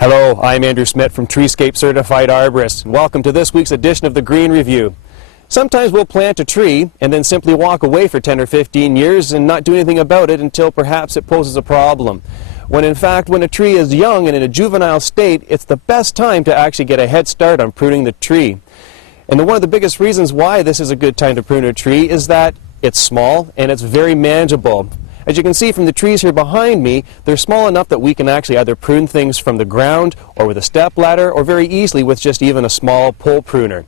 Hello, I'm Andrew Smith from Treescape Certified Arborists. Welcome to this week's edition of the Green Review. Sometimes we'll plant a tree and then simply walk away for 10 or 15 years and not do anything about it until perhaps it poses a problem. When in fact, when a tree is young and in a juvenile state, it's the best time to actually get a head start on pruning the tree. And one of the biggest reasons why this is a good time to prune a tree is that it's small and it's very manageable. As you can see from the trees here behind me, they're small enough that we can actually either prune things from the ground or with a step ladder or very easily with just even a small pole pruner.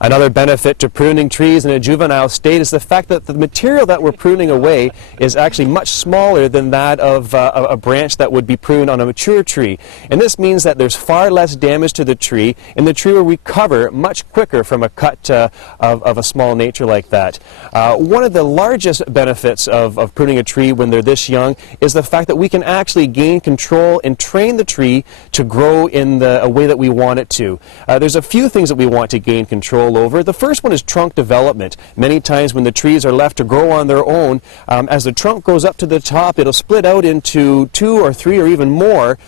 Another benefit to pruning trees in a juvenile state is the fact that the material that we're pruning away is actually much smaller than that of a branch that would be pruned on a mature tree. And this means that there's far less damage to the tree, and the tree will recover much quicker from a cut of a small nature like that. One of the largest benefits of pruning a tree when they're this young is the fact that we can actually gain control and train the tree to grow in a way that we want it to. There's a few things that we want to gain control over. The first one is trunk development. Many times when the trees are left to grow on their own, as the trunk goes up to the top, it'll split out into 2 or 3 or even more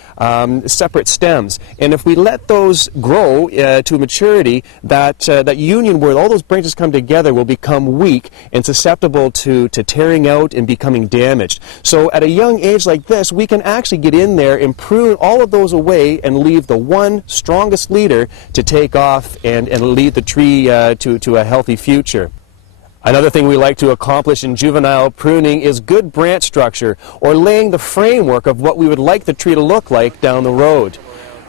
separate stems. And if we let those grow to maturity, that union where all those branches come together will become weak and susceptible to tearing out and becoming damaged. So at a young age like this, we can actually get in there and prune all of those away and leave the one strongest leader to take off and lead the tree to a healthy future. Another thing we like to accomplish in juvenile pruning is good branch structure, or laying the framework of what we would like the tree to look like down the road.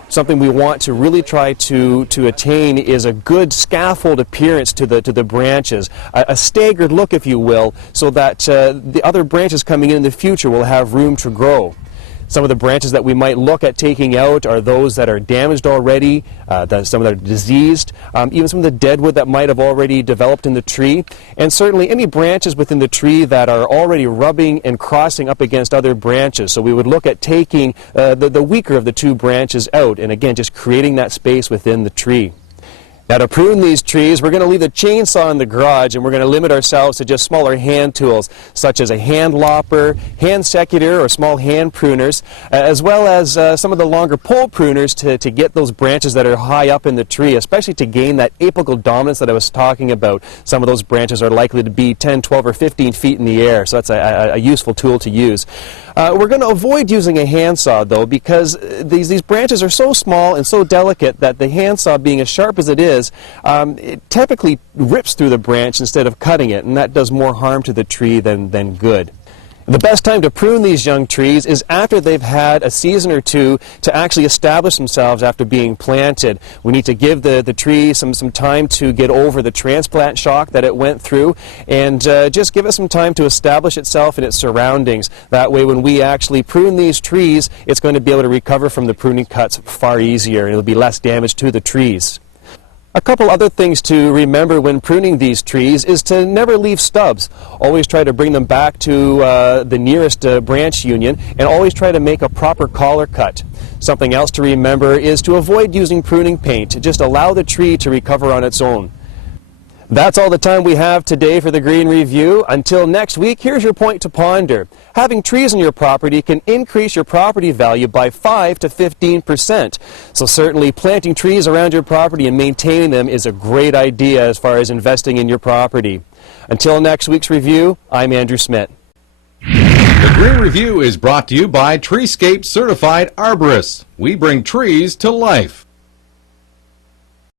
Something we want to really try to attain is a good scaffold appearance to the branches, a staggered look, if you will, so that the other branches coming in the future will have room to grow. Some of the branches that we might look at taking out are those that are damaged already, some that are diseased, even some of the deadwood that might have already developed in the tree, and certainly any branches within the tree that are already rubbing and crossing up against other branches. So we would look at taking the weaker of the two branches out, and again, just creating that space within the tree. Now, to prune these trees, we're going to leave the chainsaw in the garage, and we're going to limit ourselves to just smaller hand tools, such as a hand lopper, hand secateur, or small hand pruners, as well as some of the longer pole pruners to get those branches that are high up in the tree, especially to gain that apical dominance that I was talking about. Some of those branches are likely to be 10, 12, or 15 feet in the air, so that's a useful tool to use. We're going to avoid using a handsaw, though, because these branches are so small and so delicate that the handsaw, being as sharp as it is, it typically rips through the branch instead of cutting it, and that does more harm to the tree than good. The best time to prune these young trees is after they've had a season or two to actually establish themselves after being planted. We need to give the tree some time to get over the transplant shock that it went through, and just give it some time to establish itself in its surroundings. That way, when we actually prune these trees, it's going to be able to recover from the pruning cuts far easier, and it'll be less damage to the trees. A couple other things to remember when pruning these trees is to never leave stubs. Always try to bring them back to the nearest branch union, and always try to make a proper collar cut. Something else to remember is to avoid using pruning paint. Just allow the tree to recover on its own. That's all the time we have today for the Green Review. Until next week, here's your point to ponder. Having trees on your property can increase your property value by 5 to 15%. So certainly planting trees around your property and maintaining them is a great idea as far as investing in your property. Until next week's review, I'm Andrew Smith. The Green Review is brought to you by Treescape Certified Arborists. We bring trees to life.